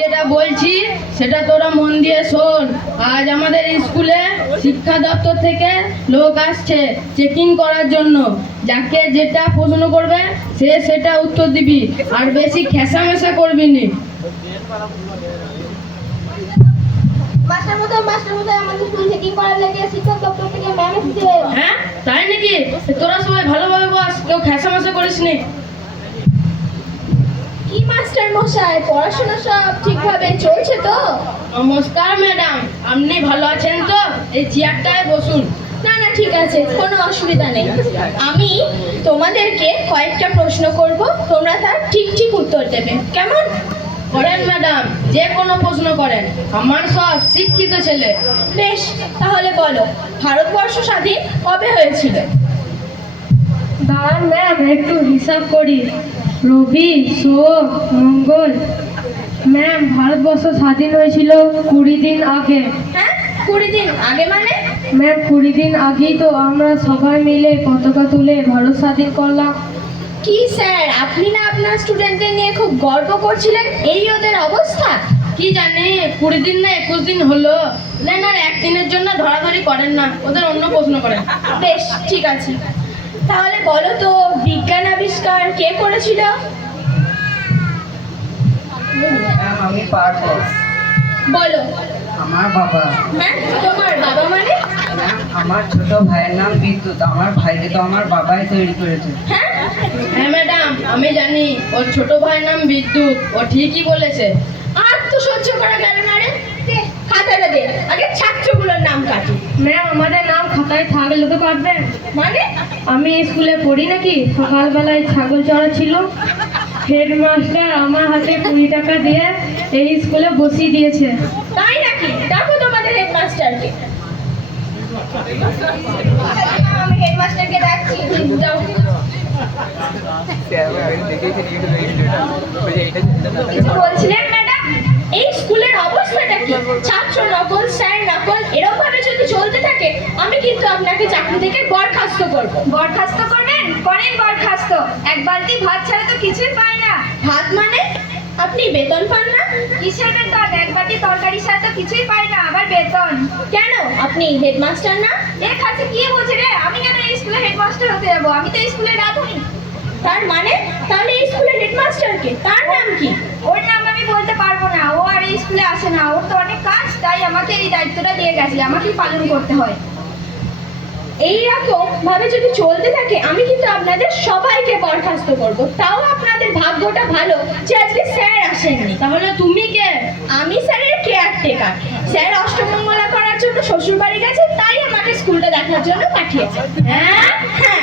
যেটা বলছি সেটা তোরা মন দিয়ে শোন। আজ আমাদের স্কুলে শিক্ষা দপ্তর থেকে লোক আসছে চেকিং করার জন্য। যাকে যেটা প্রশ্ন করবে সে সেটা উত্তর দিবি, আর বেশি খেসামেশা করবি নি। আমাদের স্কুল চেকিং করার লাগে শিক্ষক দপ্তর থেকে ম্যাম এসেছে। হ্যাঁ তাই নাকি? তোরা সবাই ভালোভাবে বস, কেউ খেসামেশা করিস নি। কি মাস্টার মশাই, পড়াশোনা সব ঠিকভাবে চলছে তো? নমস্কার ম্যাডাম, আপনি ভালো আছেন তো? এই চেয়ারটায় বসুন। না না, ঠিক আছে, কোনো অসুবিধা নেই। আমি তোমাদেরকে কয়েকটা প্রশ্ন করব, তোমরা তার ঠিক ঠিক উত্তর দেবে, কেমন? করেন ম্যাডাম, যে কোনো প্রশ্ন করেন, আমার সব শিক্ষিত ছেলে। বেশ, তাহলে বলো, ভারতবর্ষ স্বাধীন কবে হয়েছিল? দাঁড়ান ম্যাম, একটু হিসাব করি। রবি, সোম, মঙ্গল। ম্যাম, ভারতবর্ষ স্বাধীন হয়েছিল 20 দিন আগে। হ্যাঁ, 20 দিন আগে মানে? ম্যাম, 20 দিন আগেই তো আমরা সবাই মিলে পতাকা তুলে ভারত স্বাধীন করলাম। কি স্যার, আপনি না আপনার স্টুডেন্টদের নিয়ে খুব গর্ব করছিলেন, এই ওদের অবস্থা? কি জানি 20 দিন না 21 দিন হলো। না আর একদিনের জন্য ধরাধরি করেন না, ওদের অন্য প্রশ্ন করেন। বেশ, ঠিক আছে, তাহলে বলো তো, বিজ্ঞান আবিষ্কার কে করেছিল? আমি পারবো। বলো। আমার বাবা। হ্যাঁ, তোমার বাবা মানে? ম্যাম, আমার ছোট ভাইয়ের নাম বিদ্যুৎ। আমার ভাইকে তো আমার বাবাই তৈরি করেছে। হ্যাঁ হ্যাঁ ম্যাডাম, আমি জানি ওর ছোট ভাইয়ের নাম বিদ্যুৎ, ও ঠিকই বলেছে। আর তো সহ্য করা গেল না রে, দে খাতাটা দে, আগে ছাত্রগুলোর নাম কাটি। ম্যাম, আমাদের নাম খাতায় থাকলে তো পারবেন। মানে? আমি স্কুলে পড়ি নাকি, সকালবেলায় ছাগল চড়া ছিল, হেডমাস্টার আমার হাতে 20 টাকা দিয়ে এই স্কুলে বসিয়ে দিয়েছে। তাই নাকি? ডাকো তোমাদের হেডমাস্টারকে। আমি হেডমাস্টারকে ডাকছি, যাও। কিছু বলছিলেন ম্যাডাম? এই স্কুলের অবস্থাটা কি? ছাত্র নকল, স্যার নকল, এরকম ভাবে যদি চলতে থাকে আমি কিন্তু আপনাকে চাকরি থেকে বরখাস্ত করব। বরখাস্ত করবেন? করেন বরখাস্ত। এক বালতি ভাত ছাড়া তো কিছুই পায় না। ভাত মানে? আপনি বেতন পান না? কিসের বেতন? এক বাটি তরকারি ছাড়া তো কিছুই পাই না, আবার বেতন? কেন, আপনি হেডমাস্টার না? এ কাছে কি বলছে রে? আমি কেন এই স্কুলে হেডমাস্টার হতে যাবো? আমি তো এই স্কুলে রাঁধুনি। তার মানে? তাহলে এই স্কুলের হেডমাস্টারকে, তার নাম কি? ওর নাম আমি বলতে পারবো না, ও আর এই স্কুলে আসে না, ওর তো অনেক কাজ, তাই আমাকে এই দায়িত্বটা দিয়ে গেছে, আমাকেই পালন করতে হয়। এইরকম ভাবে যদি চলতে থাকে আমি কিন্তু আপনাদের সবাইকে বরখাস্ত করব। তাও আপনাদের ভাগ্যটা ভালো যে আজকে স্যার আসেননি। তাহলে তুমি কে? আমি স্যারের কেয়ারটেকার। স্যার অষ্টমঙ্গলা করার জন্য শ্বশুর বাড়ি গেছে, তাই আমাকে স্কুলটা দেখার জন্য পাঠিয়েছে। হ্যাঁ হ্যাঁ,